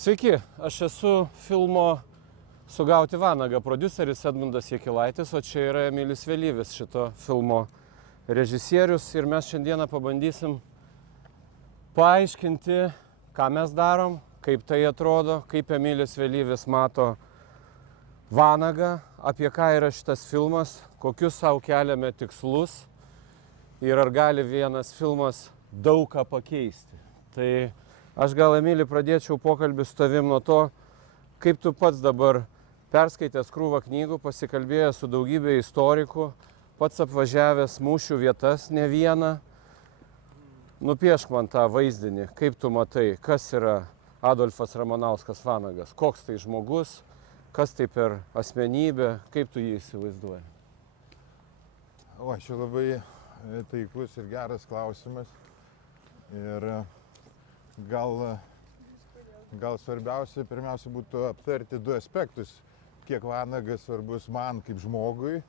Sveiki, aš esu filmo Sugauti vanagą prodiuseris Edmundas Jakilaitis, o čia yra Emilis Vėlyvis, šito filmo režisierius. Ir mes šiandieną pabandysim paaiškinti, ką mes darom, kaip tai atrodo, kaip Emilis Vėlyvis mato vanagą, apie ką yra šitas filmas, kokius savo keliame tikslus ir ar gali vienas filmas daug ką pakeisti. Tai aš gal, Emili, pradėčiau pokalbį su tavim nuo to, kaip tu pats dabar perskaitęs krūvą knygų, pasikalbėjęs su daugybė istorikų, pats apvažiavęs mūšių vietas ne vieną, nupiešk man tą vaizdinį, kaip tu matai, kas yra Adolfas Ramanauskas Vanagas, koks tai žmogus, kas tai per asmenybė, kaip tu jį įsivaizduoji. O, čia labai taiklus ir geras klausimas. Ir gal svarbiausia, pirmiausia, būtų aptarti du aspektus. Kiek Vanagas svarbus man kaip žmogui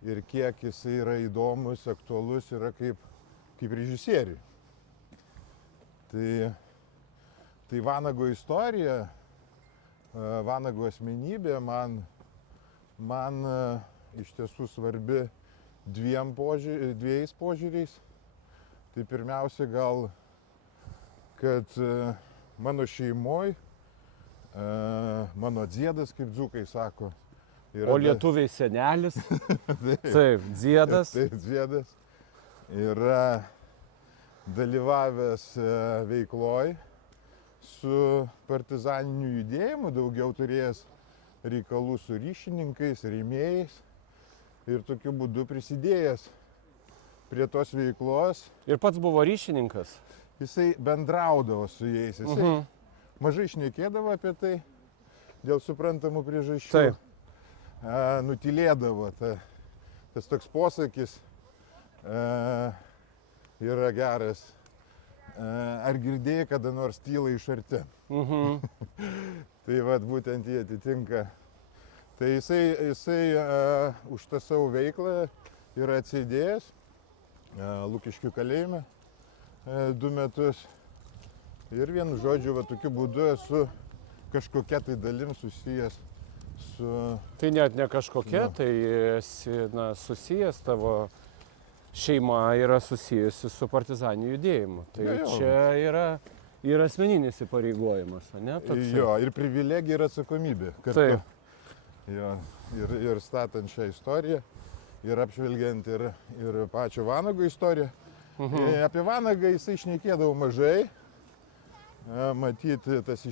ir kiek jis yra įdomus, aktualus yra kaip režisieriui. Tai Vanago istorija, Vanago asmenybė man iš tiesų svarbi dviejais požiūriais. Tai pirmiausia gal, kad mano šeimoj, mano dziedas, kaip dzūkai sako. O lietuviai senelis? Taip, dziedas. Taip, dziedas. Yra dalyvavęs veikloj su partizaniniu judėjimu, daugiau turėjęs reikalų su ryšininkais, rėmėjais ir tokiu būdu prisidėjęs prie tos veiklos. Ir pats buvo ryšininkas? Jisai bendraudavo su jais, jisai mažai šnekėdavo apie tai, dėl suprantamų priežasčių. Taip. Nutylėdavo. Tas toks posakis yra geras. Ar girdėjai kada nors tylą iš arti? Tai vat būtent jie atitinka. Tai jisai už tą savo veiklą yra atsėdėjęs Lukiškių kalėjime 2 metus. Ir vienu žodžiu, va, tokiu būdu esu kažkokia tai dalim susijęs su... Tai net ne kažkokia, tai esi susijęs, tavo šeima yra susijusi su partizaniniu judėjimu. Tai čia yra asmeninis įpareigojimas, ne? Toksai. Jo, ir privilegija ir atsakomybė. Taip. Jo, ir statant šią istoriją, ir apžvelgiant ir pačio Vanago istoriją. Apie Vanagą jisai šnekėdavo mažai. Matyti tas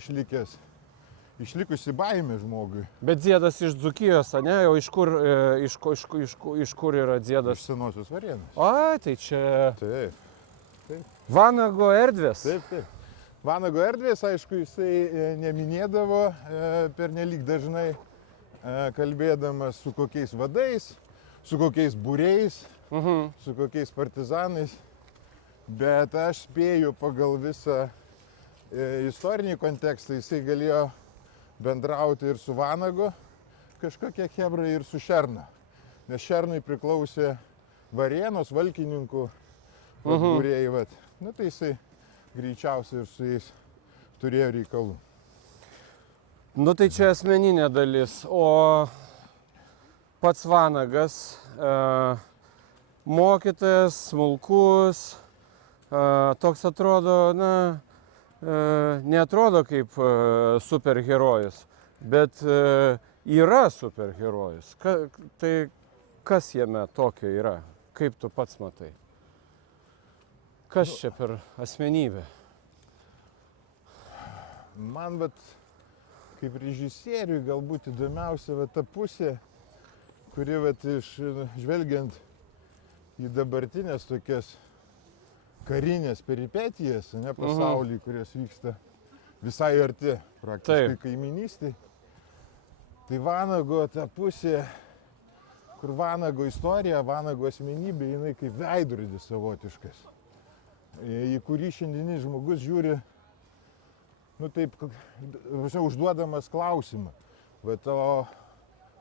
išlikusi baimė žmogui. Bet dziedas iš Dzūkijos, ne? O iš kur yra dziedas? Iš Senosios Varėnos. A, tai čia... Taip. Vanago erdvės. Taip. Vanago erdvės, aišku, jisai neminėdavo pernelyg dažnai, kalbėdamas su kokiais vadais, su kokiais būriais, su kokiais partizanais. Bet aš spėju pagal visą istorinį kontekstą, jisai galėjo bendrauti ir su Vanagu, kažkokia chebra, ir su Šerna. Nes Šernui priklausė Varėnos valkininkų būriai. Nu tai jisai greičiausiai ir su jais turėjo reikalų. Nu tai čia asmeninė dalis, o pats Vanagas, mokytojas, smulkus, toks atrodo, neatrodo kaip superherojus, bet yra superherojus. Tai kas jame tokio yra? Kaip tu pats matai? Kas čia per asmenybė? Man kaip režisieriui galbūt įdomiausia ta pusė, kuri žvelgiant į dabartinės tokias karinės peripetijas, ne pasaulį, kurios vyksta visai arti, praktiškai kaiminystėj. Tai Vanago ta pusė, kur Vanago istorija, Vanago asmenybė, jinai kaip veidrodis savotiškas, į kurį šiandienis žmogus žiūri, užduodamas klausimą,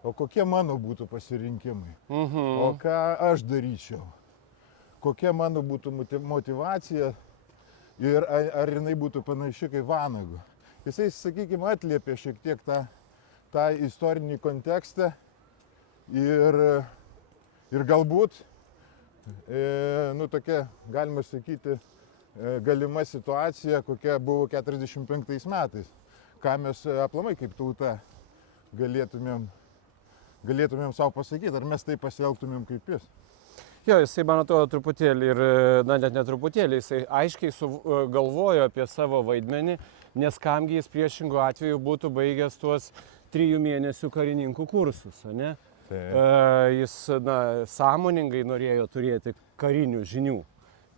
o kokie mano būtų pasirinkimai, o ką aš daryčiau. Kokia mano būtų motyvacija ir ar jinai būtų panaši kaip Vanago. Jisai, sakykime, atliepia šiek tiek tą istorinį kontekstą ir galbūt, nu tokia, galima sakyti, galima situacija, kokia buvo 45 metais, ką mes aplamai kaip tauta galėtumėm savo pasakyti, ar mes taip pasielgtumėm kaip jis. Jo, jisai, man atrodo, truputėlį ir, na net netruputėlį, jisai aiškiai galvojo apie savo vaidmenį, nes kamgi jis priešingų atveju būtų baigęs tuos 3 mėnesių karininkų kursus, ne? Jis, na, sąmoningai norėjo turėti karinių žinių.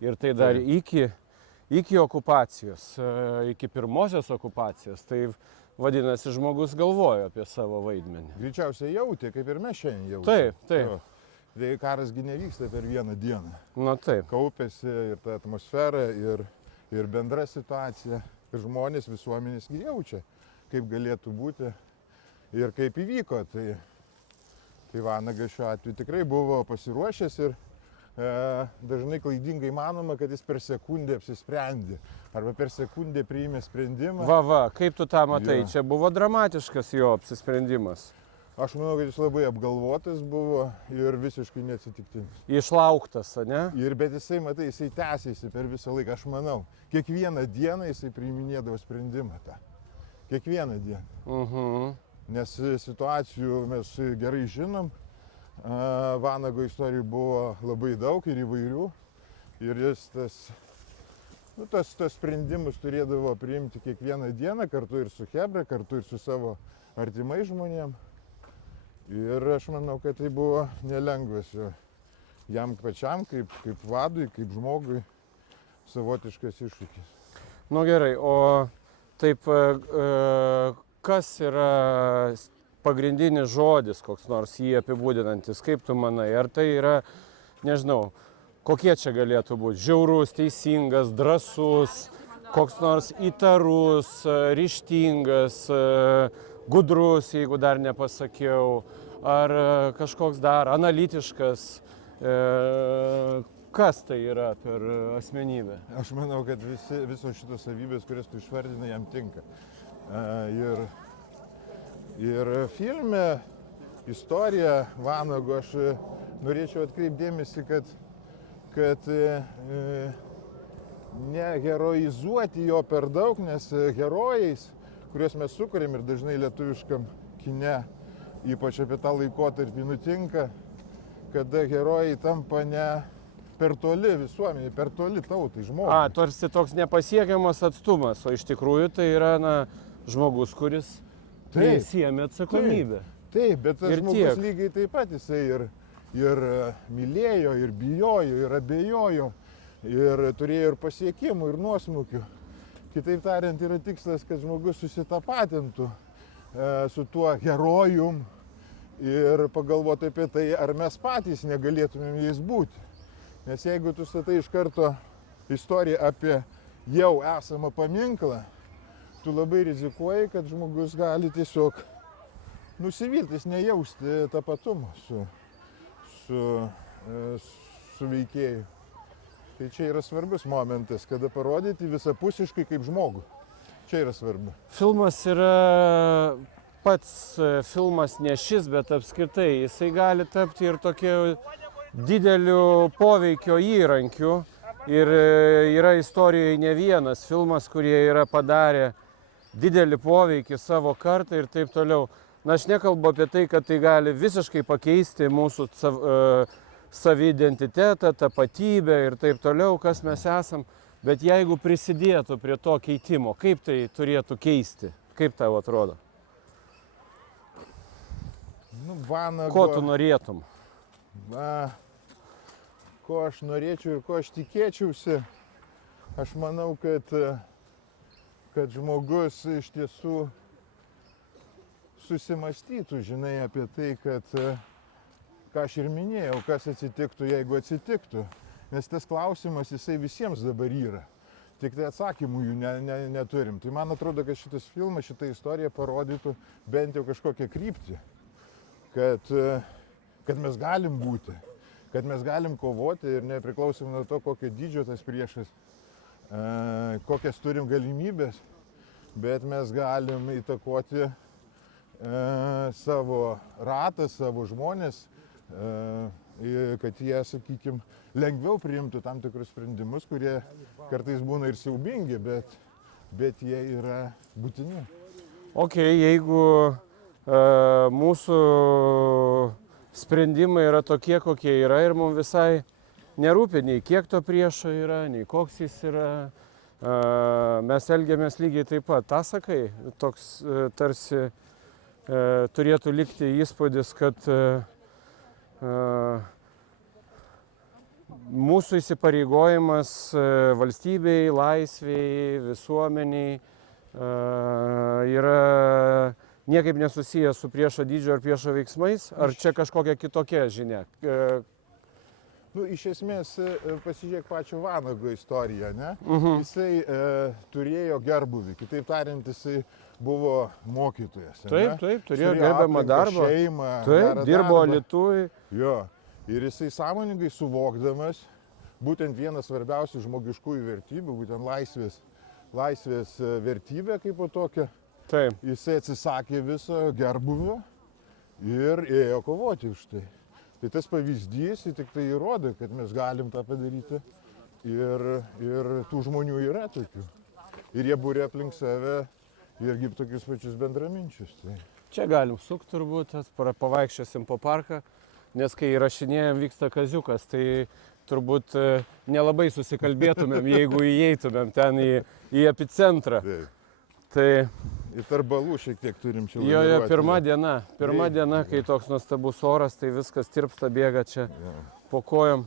Ir tai dar iki okupacijos, iki pirmosios okupacijos. Tai vadinasi, žmogus galvojo apie savo vaidmenį. Greičiausiai jautė, kaip ir mes šiandien jautėme. Taip. Tai karasgi nevyksta per vieną dieną. Na taip. Kaupėsi ir ta atmosfera, ir bendra situacija. Ir žmonės, visuomenės jaučia, kaip galėtų būti ir kaip įvyko. Tai Vanagas šiuo atveju tikrai buvo pasiruošęs ir dažnai klaidingai manoma, kad jis per sekundę apsisprendė arba per sekundę priėmė sprendimą. Va, kaip tu tą matai? Čia buvo dramatiškas jo apsisprendimas. Aš manau, kad jis labai apgalvotas buvo ir visiškai neatsitiktinis. Išlauktas, ne? Bet jisai, matai, jisai tęsėsi per visą laiką, aš manau. Kiekvieną dieną jisai priiminėdavo sprendimą tą. Kiekvieną dieną. Nes situacijų mes gerai žinom. Vanago istorijų buvo labai daug ir įvairių. Ir jis tas sprendimus turėdavo priimti kiekvieną dieną, kartu ir su chebra, kartu ir su savo artimais žmonėm. Ir aš manau, kad tai buvo nelengvas jam pačiam, kaip vadui, kaip žmogui, savotiškas iššūkis. Nu gerai, o taip, kas yra pagrindinis žodis, koks nors jį apibūdinantis, kaip tu manai? Ar tai yra, nežinau, kokie čia galėtų būti? Žiaurus, teisingas, drąsus, koks nors įtarus, ryžtingas, gudrus, jeigu dar nepasakiau, ar kažkoks dar analitiškas, kas tai yra per asmenybę? Aš manau, kad visos šitos savybės, kurias tu išvardinai, jam tinka. Ir filme istorija Vanago, aš norėčiau atkreipdėmėsi, kad neheroizuoti jo per daug, nes herojais, kuriuos mes sukūrėm ir dažnai lietuviškam kine, ypač apie tą laikotarpį nutinka, kada herojai tampa ne per toli visuomeniai, per toli tautai, žmogui. Tarsi toks nepasiekiamas atstumas, o iš tikrųjų tai yra žmogus, kuris prisiėmė atsakomybę. Taip, bet tas žmogus lygiai taip pat jisai ir mylėjo, ir bijojo, ir abejojo, ir turėjo ir pasiekimų, ir nuosmukių. Kitaip tariant, yra tikslas, kad žmogus susitapatintų su tuo herojum ir pagalvoti apie tai, ar mes patys negalėtumėm jais būti. Nes jeigu tu statai iš karto istoriją apie jau esamą paminklą, tu labai rizikuoji, kad žmogus gali tiesiog nusivilti, jis nejausti tapatumo su veikėju. Tai čia yra svarbus momentas, kada parodyti visapusiškai kaip žmogų. Čia yra svarbu. Filmas yra pats filmas ne šis, bet apskritai jisai gali tapti ir tokiu dideliu poveikio įrankiu. Ir yra istorijoje ne vienas filmas, kurie yra padarę didelį poveikį savo kartą ir taip toliau. Na, aš nekalbu apie tai, kad tai gali visiškai pakeisti mūsų saviidentitetą, tapatybę ir taip toliau, kas mes esam. Bet jeigu prisidėtų prie to keitimo, kaip tai turėtų keisti? Kaip tau atrodo? Vanago, ko tu norėtum? Ko aš norėčiau ir ko aš tikėčiausi, aš manau, kad žmogus iš tiesų susimąstytų, žinai, apie tai, kad, ką aš ir minėjau, kas atsitiktų, jeigu atsitiktų. Nes tas klausimas, jisai visiems dabar yra. Tik tai atsakymų jų neturim. Tai man atrodo, kad šitas filmas, šita istorija parodytų bent jau kažkokią kryptį. Kad mes galim būti, kad mes galim kovoti ir nepriklausomai nuo to, kokio dydžio tas priešas, kokias turim galimybės, bet mes galim įtakoti savo ratą, savo žmonės, kad jie, sakykime, lengviau priimtų tam tikrus sprendimus, kurie kartais būna ir siaubingi, bet jie yra būtini. Ok, jeigu mūsų sprendimai yra tokie, kokie yra ir mums visai nerūpi nei kiek to priešo yra, nei koks jis yra, mes elgiamės lygiai taip pat. Ta sakai, toks tarsi turėtų likti įspūdis, kad mūsų įsipareigojimas valstybei, laisviai, visuomeniai yra niekaip nesusijęs su priešo dydžio ar priešo veiksmais, ar čia kažkokia kitokia žinia? Nu, iš esmės, pasižiūrėk pačio Vanago istoriją, ne? Jisai turėjo gerbuvį, kitaip tariant, jisai buvo mokytojas. Taip, turėjo gerbiamą darbą. Šeimą, taip, dirbo Alytuj. Jo, ir jisai sąmoningai suvokdamas būtent vieną svarbiausių žmogiškųjų vertybių, būtent laisvės vertybę kaip po tokią, taip. Jisai atsisakė viso gerbuvio ir ėjo kovoti už tai. Tai tas pavyzdys tik tai įrodo, kad mes galim tą padaryti ir tų žmonių yra tokių. Ir jie būrė aplink save irgi tokius pačius bendraminčius. Tai. Čia galim sukt turbūt, pavaikščiosim po parką, nes kai įrašinėjom vyksta kaziukas, tai turbūt nelabai susikalbėtumėm, jeigu įeitumėm ten į epicentrą. Taip. Tai ir tarp balų šiek tiek turim čia. Jo, pirma diena, kai toks nuostabus oras, tai viskas tirpsta, bėga čia po kojom.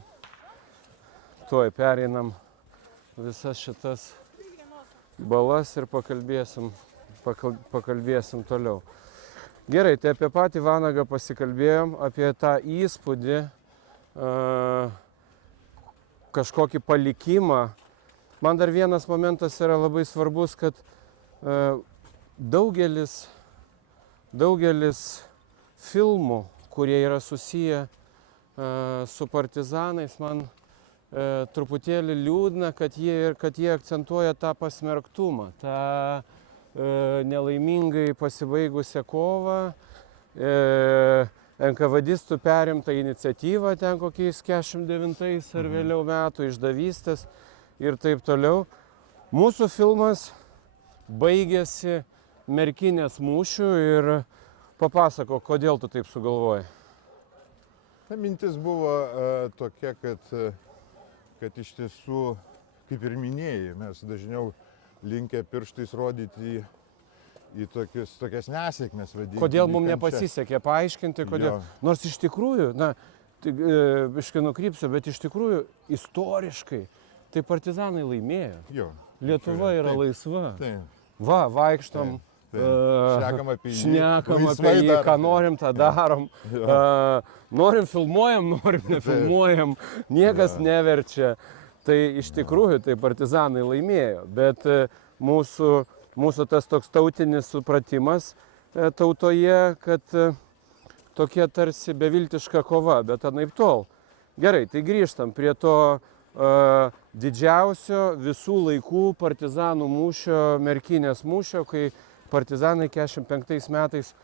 Tuoj pereinam visas šitas balas ir pakalbėsim toliau. Gerai, tai apie patį Vanagą pasikalbėjom, apie tą įspūdį, kažkokį palikimą. Man dar vienas momentas yra labai svarbus, kad daugelis filmų, kurie yra susiję su partizanais, man truputėlį liūdna, kad jie akcentuoja tą pasmerktumą, tą nelaimingai pasibaigusią kovą, NKVDistų perimtą iniciatyvą ten kokiais 49 ar vėliau metų, išdavystės ir taip toliau. Mūsų filmas baigėsi Merkinės mūšiu ir papasako, kodėl tu taip sugalvojai. Ta mintis buvo tokia, kad iš tiesų, kaip ir minėjai, mes dažniau linkę pirštais rodyti į tokias nesėkmes vadinti. Kodėl mums nepasisekė paaiškinti, kodėl. Jo. Nors iš tikrųjų, biškai nukrypsiu, bet iš tikrųjų istoriškai tai partizanai laimėjo. Jo. Lietuva yra laisva. Taip. Va, vaikštom, šnekam apie jį, ką norim, tą darom. Norim filmuojam, norim nefilmuojam, niekas neverčia. Tai iš tikrųjų tai partizanai laimėjo, bet mūsų tas toks tautinis supratimas tautoje, kad tokia tarsi beviltiška kova, bet anaip tol. Gerai, tai grįžtam prie to didžiausio visų laikų partizanų mūšio, Merkinės mūšio, kai partizanai 45 metais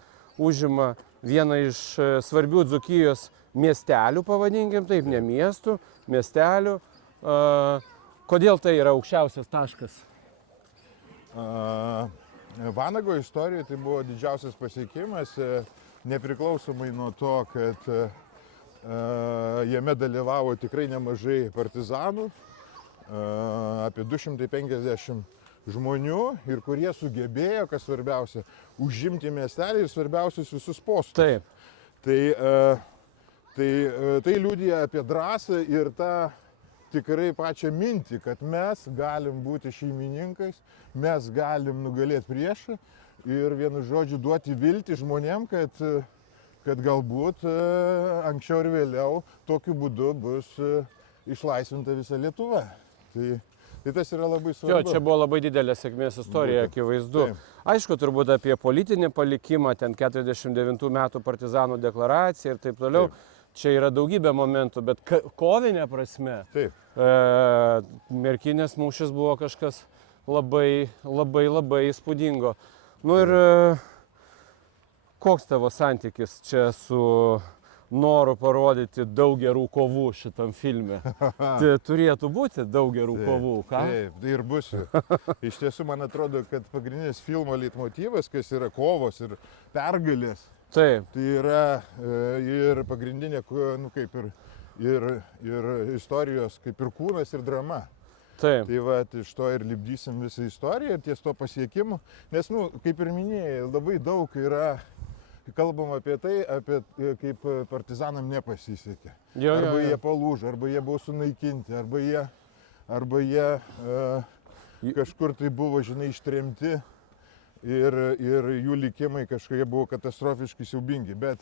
užima vieną iš svarbių Dzūkijos miestelių, pavadinkim taip, ne miestų, miestelių. Kodėl tai yra aukščiausias taškas? Vanago istorijoje tai buvo didžiausias pasiekimas, nepriklausomai nuo to, kad jame dalyvavo tikrai nemažai partizanų, apie 250 žmonių, ir kurie sugebėjo, kas svarbiausia, užimti miestelį ir svarbiausius visus postus. Taip. Tai liudija apie drąsą ir tą tikrai pačią mintį, kad mes galim būti šeimininkais, mes galim nugalėti priešą ir vienu žodžiu duoti viltį žmonėm, kad galbūt anksčiau ir vėliau tokiu būdu bus išlaisvinta visa Lietuva. Tai tas yra labai svarbu. Jo, čia buvo labai didelė sėkmės istorija, akivaizdu. Taip. Aišku, turbūt apie politinį palikimą, ten 49 metų partizanų deklaracija ir taip toliau. Taip. Čia yra daugybė momentų, bet kovinė prasme, Merkinės mūšis buvo kažkas labai įspūdingo. Nu ir koks tavo santykis čia su noru parodyti daug gerų kovų šitam filme? Tai turėtų būti daug gerų kovų, ką? Taip, tai ir bus. Iš tiesų, man atrodo, kad pagrindinis filmo leitmotyvas, kas yra kovos ir pergalės, Taip. tai yra ir pagrindinė, nu, kaip ir istorijos, kaip ir kūnas ir drama. Taip. Tai va, iš to ir lipdysim visą istoriją ir ties to pasiekimu. Nes, nu, kaip ir minėjai, labai daug yra kalbama apie tai, kaip partizanam nepasisekė. Arba jie palūžo, arba jie buvo sunaikinti, arba jie kažkur tai buvo, žinai, ištremti ir jų likimai kažkokie buvo katastrofiškai siaubingi. Bet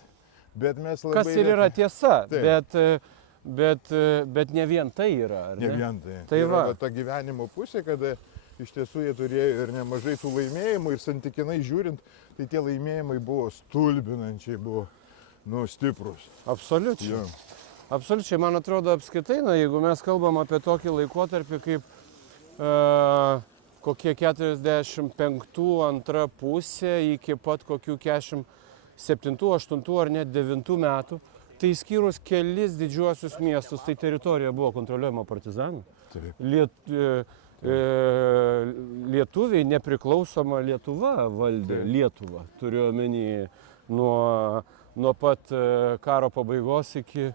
mes labai... Kas ir yra tiesa, Taip. bet ne vien tai yra, ar ne? Ne vien tai. Tai va. Yra ta gyvenimo pusė, kada iš tiesų jie turėjo ir nemažai tų laimėjimų ir santykinai žiūrint, tai tie laimėjimai buvo stulbinančiai, buvo, nu, stiprus. Absoliučiai. Jo. Absoliučiai, man atrodo, apskaitai, na, jeigu mes kalbam apie tokį laikotarpį kaip kokie 45 antra pusė iki pat kokių 47, 8 ar net 9 metų, tai skyrus kelis didžiuosius miestus, tai teritorija buvo kontroliuojama partizanų. Taip. Lietuviai, nepriklausoma Lietuva valdė Lietuvą, turiu omeny nuo pat karo pabaigos iki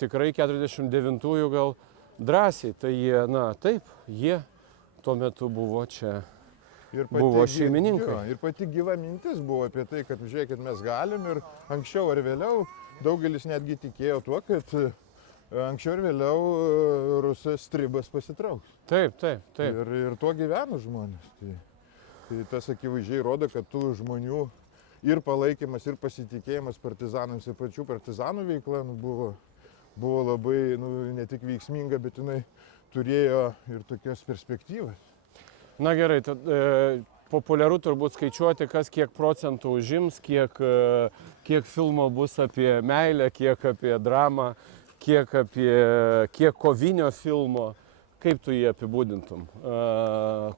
tikrai 49-ųjų gal drąsiai. Tai jie, na taip, jie tuo metu buvo čia, buvo šeimininkai. Ir pati gyva mintis buvo apie tai, kad žiūrėkit, mes galim ir anksčiau ar vėliau daugelis netgi tikėjo tuo, kad anksčiau ir vėliau rusas stribas pasitrauks. Taip. Ir tuo gyveno žmonės. Tai tas akivaizdžiai rodo, kad tų žmonių ir palaikymas, ir pasitikėjimas partizanams, ir pačių partizanų veikla buvo labai, ne tik veiksminga, bet jinai turėjo ir tokias perspektyvas. Na gerai, populiaru turbūt skaičiuoti, kas kiek procentų užims, kiek filmo bus apie meilę, kiek apie dramą, kiek kovinio filmo. Kaip tu jį apibūdintum?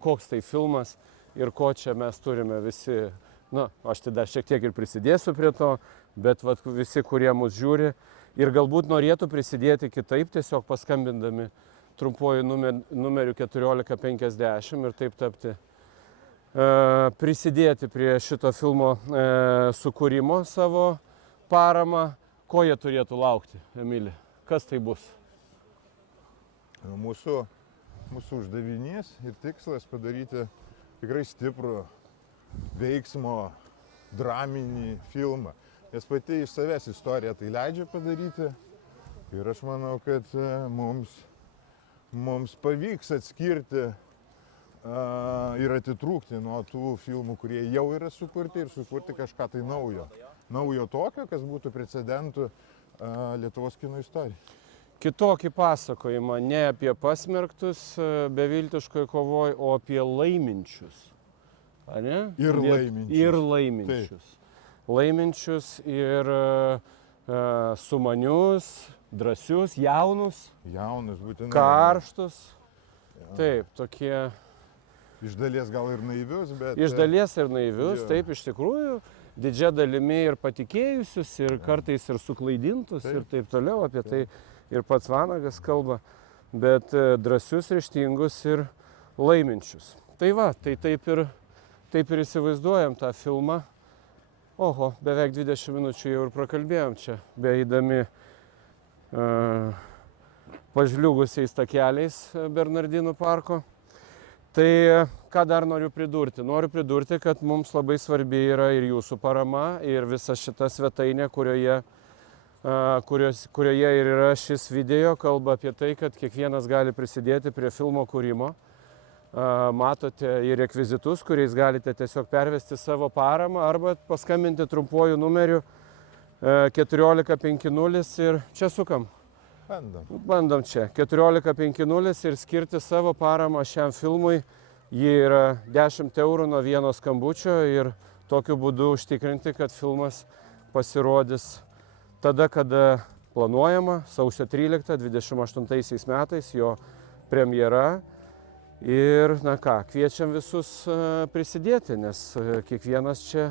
Koks tai filmas ir ko čia mes turime visi? Na, aš tai dar šiek tiek ir prisidėsiu prie to, bet vat, visi, kurie mus žiūri ir galbūt norėtų prisidėti kitaip, tiesiog paskambindami trumpuoju numeriu 1450 ir taip tapti, prisidėti prie šito filmo sukūrimo savo paramą. Ko jie turėtų laukti, Emili? Kas tai bus? Mūsų uždavinys ir tikslas padaryti tikrai stiprų veiksmo, draminį filmą. Nes pati iš savęs istorija tai leidžia padaryti. Ir aš manau, kad mums pavyks atskirti ir atitrūkti nuo tų filmų, kurie jau yra sukurti ir sukurti kažką tai naujo. Naujo tokio, kas būtų precedentų Lietuvos kino istorijai. Kitokį pasakojimą ne apie pasmerktus beviltiškoj kovoj, o apie laiminčius. A ne? Ir laiminčius. Ir laiminčius. Taip. Laiminčius ir sumanius, drąsius, jaunus. Jaunus, būtinai. Karštus. Ja. Taip, tokie. Iš dalies gal ir naivius, bet... Iš dalies ir naivius, jo. Taip, iš tikrųjų. Didžia dalimi ir patikėjusius, ir kartais ir suklaidintus, taip. Ir taip toliau, apie tai ir pats Vanagas kalba, bet drąsius, ryžtingus ir laiminčius. Tai va, tai taip ir įsivaizduojam tą filmą. Oho, beveik 20 minučių jau ir prakalbėjom čia, beeidami pažliugusiais takeliais Bernardinų parko. Tai ką dar noriu pridurti? Noriu pridurti, kad mums labai svarbi yra ir jūsų parama, ir visa šita svetainė, kurioje ir yra šis video, kalba apie tai, kad kiekvienas gali prisidėti prie filmo kūrimo. Matote ir rekvizitus, kuriais galite tiesiog pervesti savo paramą arba paskambinti trumpuoju numeriu 1450 ir čia sukam. Bandom čia. 1450 ir skirti savo paramą šiam filmui. Ji yra 10 eurų nuo vieno skambučio ir tokiu būdu užtikrinti, kad filmas pasirodys tada, kada planuojama, sausio 13-28 metais, jo premjera. Ir, na ką, kviečiam visus prisidėti, nes kiekvienas čia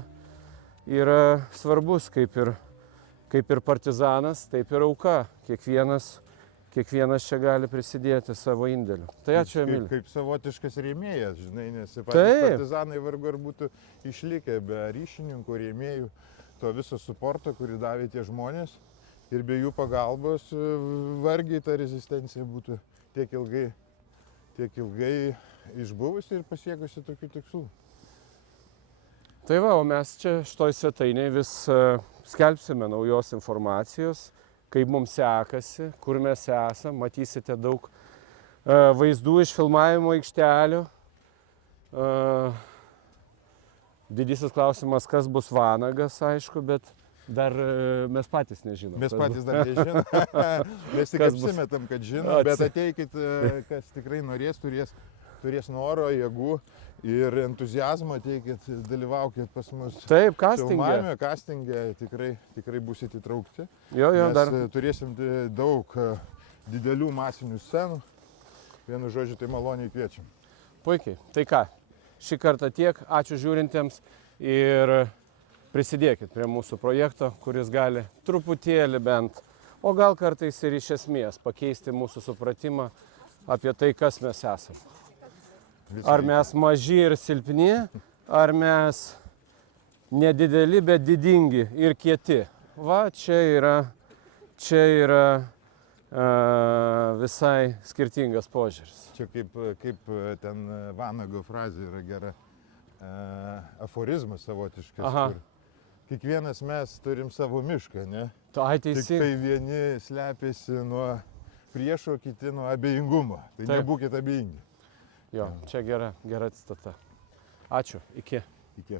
yra svarbus, kaip ir partizanas, taip ir auka. Kiekvienas čia gali prisidėti savo indėliu. Tai ačiū, Emili. Kaip savotiškas rėmėjas, žinai, nes patys partizanai vargu ar būtų išlikę be ryšininkų, rėmėjų, to viso suporto, kurį davė tie žmonės. Ir be jų pagalbos vargiai ta rezistencija būtų tiek ilgai išbuvusi ir pasiekusi tokių tikslų. Tai va, o mes čia šitoj svetainėje vis skelbsime naujos informacijos, kaip mums sekasi, kur mes esame, matysite daug vaizdų iš filmavimo aikštelių. Didysis klausimas, kas bus vanagas, aišku, bet dar mes patys nežinom. Mes patys dar nežinom. Mes tik apsimetam, kad žinom, bet ateikit, kas tikrai norės, turės noro, jėgų ir entuziazmą, ateikit, dalyvaukit pas mus. Taip, castingė. Castingė tikrai būsit įtraukti. Jo, dar. Turėsim daug didelių masinių scenų. Vienu žodžiu, tai maloniai kviečiam. Puikiai. Tai ką, šį kartą tiek. Ačiū žiūrintiems ir prisidėkit prie mūsų projekto, kuris gali truputėlį bent, o gal kartais ir iš esmės pakeisti mūsų supratimą apie tai, kas mes esame. Ar mes maži ir silpni, ar mes nedideli, bet didingi ir kieti. Va, čia yra visai skirtingas požiūris. Čia kaip ten Vanago frazė yra gera, aforizmas savotiškas. Kur kiekvienas mes turim savo mišką, ne? Tik tai vieni slepiasi nuo priešo, kiti nuo abejingumo. Tai nebūkit abejingi. Jo, čia gera citata. Ačiū, iki. Iki.